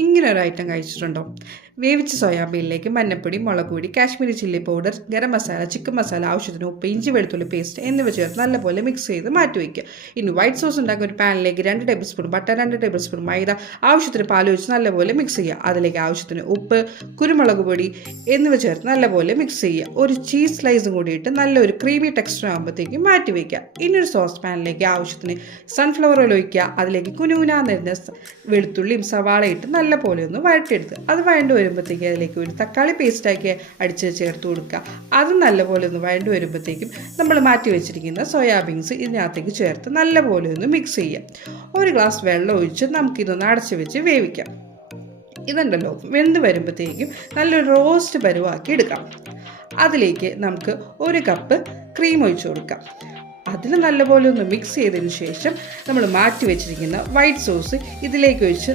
ഇങ്ങനെ ഒരു ഐറ്റം കഴിച്ചിട്ടുണ്ടോ? വേവിച്ച സോയാബീനിലേക്ക് മഞ്ഞപ്പൊടി, മുളക് പൊടി, Kashmiri chilli powder, garam masala, chicken masala, ആവശ്യത്തിന് ഉപ്പ്, ഇഞ്ചി വെളുത്തുള്ളി പേസ്റ്റ് എന്നിവ ചേർത്ത് നല്ലപോലെ മിക്സ് ചെയ്ത് മാറ്റി വയ്ക്കുക. ഇനി വൈറ്റ് സോസ് ഉണ്ടാക്കുന്ന ഒരു പാനിലേക്ക് 2 tablespoon butter, 2 tablespoon maida, ആവശ്യത്തിന് പാൽ ഒഴിച്ച് നല്ലപോലെ മിക്സ് ചെയ്യുക. അതിലേക്ക് ആവശ്യത്തിന് ഉപ്പ്, കുരുമുളക് പൊടി എന്നിവ ചേർത്ത് നല്ലപോലെ മിക്സ് ചെയ്യുക. ഒരു ചീസ് സ്ലൈസും കൂടി ഇട്ട് നല്ലൊരു ക്രീമി ടെക്സ്ചർ ആകുമ്പോഴത്തേക്കും മാറ്റി വയ്ക്കുക. ഇനി ഒരു സോസ് പാനിലേക്ക് ആവശ്യത്തിന് സൺഫ്ലവർ ഓയിൽ ഒഴിക്കുക. അതിലേക്ക് കുനുകുനാന്നിരുന്ന വെളുത്തുള്ളിയും സവാള ഇട്ട് നല്ലപോലെ ഒന്ന് വഴറ്റിയെടുക്കുക. അത് വഴണ്ട് വരുമ്പോഴത്തേക്ക് അതിലേക്ക് ഒരു തക്കാളി പേസ്റ്റാക്കി അടിച്ച് ചേർത്ത് കൊടുക്കുക. അത് നല്ലപോലെ ഒന്ന് വഴണ്ട് വരുമ്പോഴത്തേക്കും നമ്മൾ മാറ്റി വെച്ചിരിക്കുന്ന സോയാബീൻസ് ഇതിനകത്തേക്ക് ചേർത്ത് നല്ലപോലെ ഒന്ന് മിക്സ് ചെയ്യുക. ഒരു ഗ്ലാസ് വെള്ളം ഒഴിച്ച് നമുക്കിതൊന്ന് അടച്ച് വെച്ച് വേവിക്കാം. ഇതുണ്ടല്ലോ, വെന്ത് വരുമ്പോഴത്തേക്കും നല്ലൊരു റോസ്റ്റ് പരുവാക്കി എടുക്കാം. അതിലേക്ക് നമുക്ക് 1 കപ്പ് ക്രീം ഒഴിച്ച് കൊടുക്കാം. അതിൽ നല്ലപോലെ ഒന്ന് മിക്സ് ചെയ്തതിന് ശേഷം നമ്മൾ മാറ്റി വെച്ചിരിക്കുന്ന വൈറ്റ് സോസ് ഇതിലേക്ക് ഒഴിച്ച്